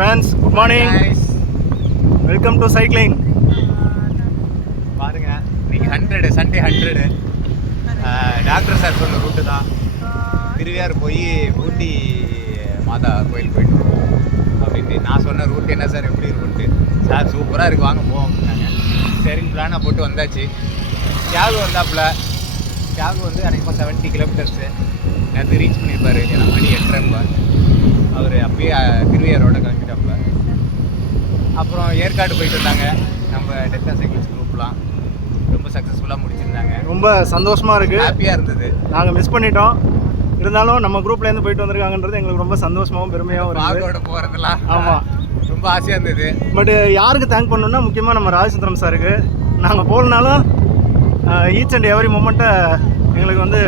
friends, good morning. Guys. Welcome to cycling. பாருங்க இன்னைக்கு 100 Sunday 100 doctor sir சொன்ன route தான். திருவையாறு போய் பூண்டி மாதா கோயில் போயிட்டு வருவோம் அப்படின்ட்டு. நான் சொன்ன ரூட் என்ன சார் எப்படி ரூட்டு சார் சூப்பராக இருக்குது வாங்க போவோம் அப்படின்னாங்க. சரின்னு பிளானாக போட்டு வந்தாச்சு. தியாகு வந்தாப்புல. தியாகு வந்து அன்றைக்கி 70 கிலோமீட்டர்ஸு நேற்று ரீச் பண்ணியிருப்பார். ஏன்னா மணி 8:30 அவர் அப்பயே திருவையாரோட கிளம்பிட்டாப்புல. அப்புறம் ஏற்காடு போயிட்டு வந்தாங்க நம்ம டெல்டா சைக்கிள்ஸ் குரூப்லாம். ரொம்ப சக்ஸஸ்ஃபுல்லாக முடிச்சிருந்தாங்க. ரொம்ப சந்தோஷமாக இருக்குது, ஹாப்பியாக இருந்தது. நாங்கள் மிஸ் பண்ணிட்டோம், இருந்தாலும் நம்ம குரூப்லேருந்து போயிட்டு வந்திருக்காங்கன்றது எங்களுக்கு ரொம்ப சந்தோஷமாகவும் பெருமையாகவும் இருக்குது. பாகோட போகிறதுலாம் ஆமாம், ரொம்ப ஆசையாக இருந்தது. பட் யாருக்கு தேங்க் பண்ணணும்னா முக்கியமாக நம்ம ராஜசுந்தரம் சாருக்கு. நாங்கள் போகலனாலும் ஈச் அண்ட் எவரி மூமெண்ட்டை எங்களுக்கு வந்து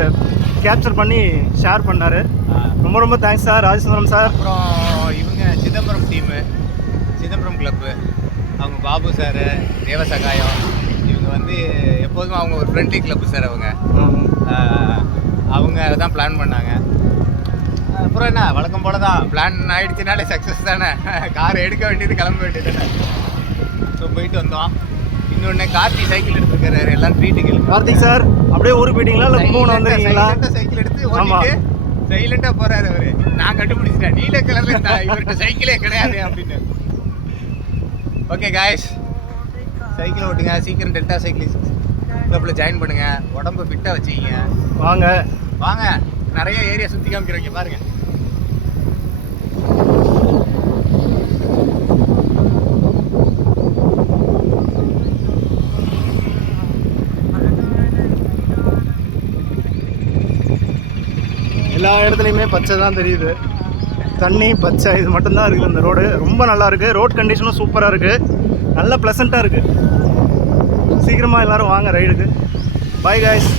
கேப்சர் பண்ணி ஷேர் பண்ணார். ரொம்ப ரொம்ப தேங்க்ஸ் சார், ராஜசுந்தரம் சார். அப்புறம் இவங்க சிதம்பரம் டீமு, சிதம்பரம் கிளப்பு, அவங்க பாபு சார், தேவசகாயம், இவங்க வந்து எப்போதும் அவங்க ஒரு ஃப்ரெண்ட்லி கிளப்பு சார். அவங்க தான் பிளான் பண்ணாங்க. அப்புறம் என்ன வழக்கம் போல தான், பிளான் ஆகிடுச்சினாலே சக்ஸஸ் தானே. கார் எடுக்க வேண்டியது கிளம்ப வேண்டியது தானே. ஸோ போயிட்டு வந்தோம். இன்னொன்று கார்த்தி சைக்கிள் எடுத்துருக்காரு, எல்லாம் ட்ரீட்டுக்கு. கார்த்திக் சார் அப்படியே ஊருக்கு போயிட்டீங்களா இல்லை கும்பகோணம் வந்துருக்கீங்களா? சைக்கிள் எடுத்து ஓட்டிட்டு சைலண்டாக போகிறாரு அவர். நான் கண்டுபிடிச்சிட்டேன், நீல கலரில் இவர்கிட்ட சைக்கிளே கிடையாது அப்படின்னு. ஓகே காய்ஸ், சைக்கிள் ஓட்டுங்க, சீக்கிரம் டெல்டா சைக்கிள் கிளப்பில் ஜாயின் பண்ணுங்கள், உடம்பு ஃபிட்டாக வச்சுக்கிங்க. வாங்க வாங்க, நிறைய ஏரியா சுற்றி காமிக்கிறீங்க பாருங்க. எல்லா இடத்துலையுமே பச்சை தான் தெரியுது, தண்ணி பச்சை, இது மட்டும்தான் இருக்குது. இந்த ரோடு ரொம்ப நல்லா இருக்குது, ரோட் கண்டிஷனும் சூப்பராக இருக்குது, நல்ல ப்ளசண்ட்டாக இருக்குது. சீக்கிரமாக எல்லோரும் வாங்க ரைடுக்கு. Bye guys.